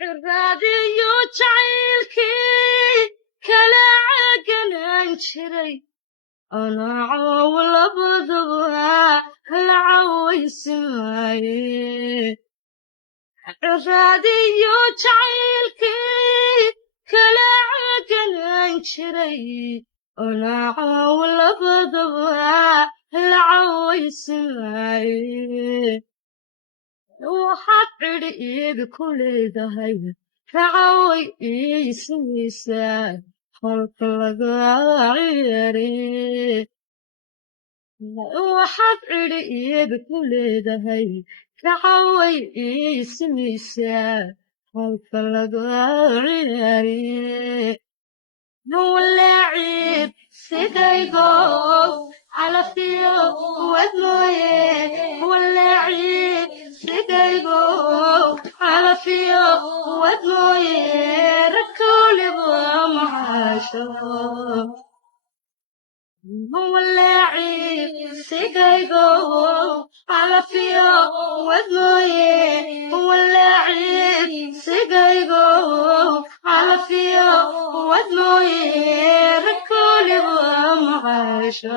raadiyo jacaylkii kala caganaan jiray anaaco labadaba la cawaysimaaye raadiyo jacaylkii kala caganaan jiray anaaco labadaba la cawaysimaaye waxaad cidhi iiga ku leedahay racaway ii samaysaa halka laga ciyaare waxaad cidhi iiga ku leedahay racaway ii samaysaa halka laga ciyaare walaacib sidaygo calafiyo wadmooye walaacib sidaygo calafiyo wadmooye rakoliba macaasho walaacib sidaygo calafiyo wadmooye walaacib sidaygo calafiyo wadmooye rakoliba macaasho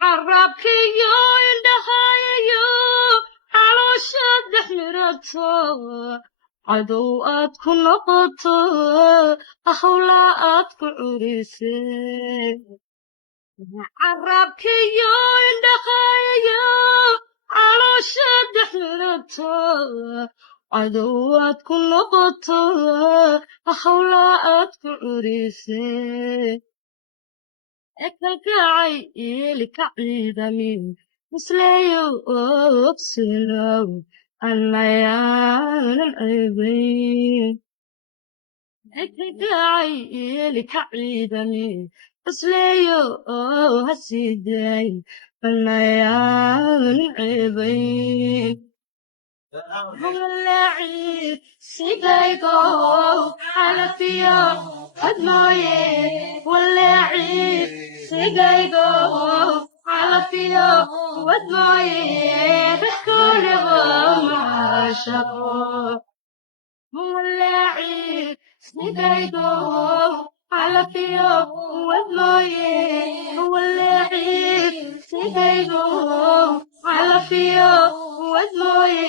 carabkiyo indhahayayo calooshaad dhex mirato cadow aad ku noqoto hawlaa aad ku curise carabkiyo indhahayayo calooshaad dhex mirato cadow aad ku noqoto hawlaa aad ku curise ekakacay ilika ciidami misleeyo ogsinow annayaanan ceebayn ekakacay ilika ciidami misleeyo hasiiday annayaanan ceebayn walaacib sidaygo calafiyo wadmooye walaacib sidaygo calafiyo wadmooye rakoliba macaashaqo walaacib sidaygo calafiyo wadmooye walaacib sidaygo calafiyo wadmooye